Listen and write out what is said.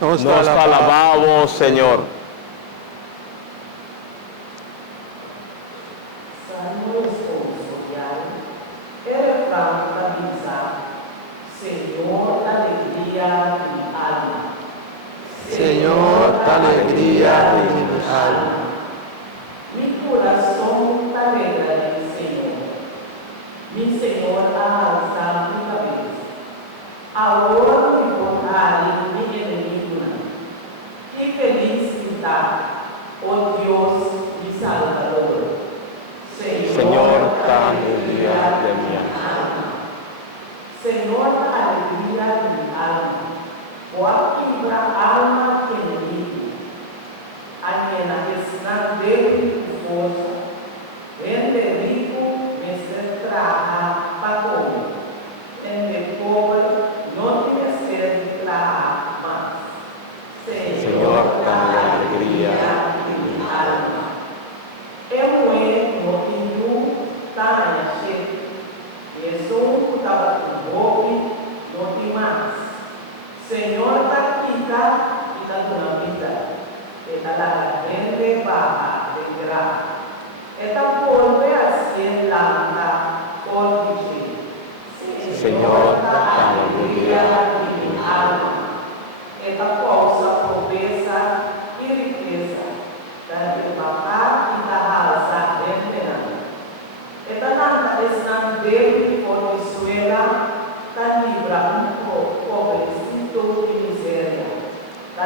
Nos alabamos, Señor. Salmo responsorial, el refrán canoniza, Señor, alegría de mi alma. Señor, alegría de mi alma. Mi corazón te alegra en el Señor. Mi Señor ha alzado mi cabeza. Ahora me pondré mi enemigo. ¡Qué felicidad, oh Dios, mi Salvador! Señor, da alegría de mi alma. Señor, alegría de mi alma. O aquí la alma que enemigo. A quien está débil y fuerza. Vende rico, me se traja para comer. Vende pobre, no tiene sed de trabajar más. Señor, da alegría de mi alma. Eu no tenho tarefa, eu sou o trabalho não tem mais. Senhor, está aqui, e está dando vida. Está lá, vende barra, de graça. Está por ver assim, lá, por dizer. Señor, da alegría de mi alma. Esta causa, pobreza e riqueza, da libertar e da raça eterna. Esta nanta está dentro por Venezuela, da libra um pobrecito de miséria, da